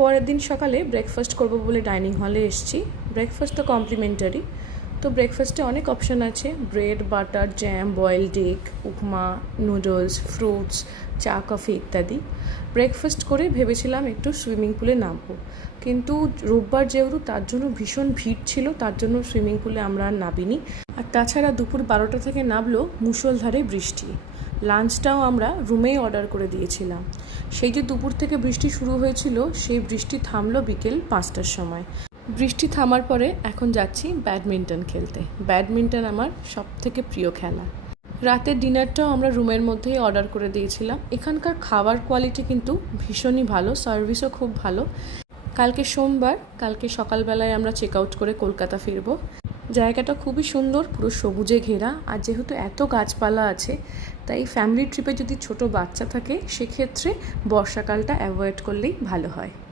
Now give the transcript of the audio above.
পরের দিন সকালে ব্রেকফাস্ট করব বলে ডাইনিং হলে এসেছি। ব্রেকফাস্ট তো কমপ্লিমেন্টারি, তো ব্রেকফাস্টে অনেক অপশান আছে, bread, butter, jam, boiled egg, উপমা, নুডলস, ফ্রুটস, চা, কফি ইত্যাদি। ব্রেকফাস্ট করে ভেবেছিলাম একটু সুইমিং পুলে নামবো, কিন্তু রোববার যেহেতু তার জন্য ভীষণ ভিড় ছিল, তার জন্য সুইমিং পুলে আমরা আর নামিনি। আর তাছাড়া দুপুর 12টা থেকে নামলো মুষলধারে বৃষ্টি। লাঞ্চটাও আমরা রুমেই অর্ডার করে দিয়েছিলাম। সেই যে দুপুর থেকে বৃষ্টি শুরু হয়েছিল, সেই বৃষ্টি থামলো বিকেল 5টার সময়। বৃষ্টি থামার পরে এখন যাচ্ছি ব্যাডমিন্টন খেলতে। ব্যাডমিন্টন আমার সবথেকে প্রিয় খেলা। রাতের ডিনারটাও আমরা রুমের মধ্যেই অর্ডার করে দিয়েছিলাম। এখানকার খাবার কোয়ালিটি কিন্তু ভীষণই ভালো, সার্ভিসও খুব ভালো। কালকে সোমবার, কালকে সকালবেলায় আমরা চেক আউট করে কলকাতা ফিরবো। জায়গাটা খুবই সুন্দর, পুরো সবুজে ঘেরা। আর যেহেতু এত গাছপালা আছে, তাই ফ্যামিলি ট্রিপে যদি ছোট বাচ্চা থাকে সেক্ষেত্রে বর্ষাকালটা অ্যাভয়েড করলেই ভালো হয়।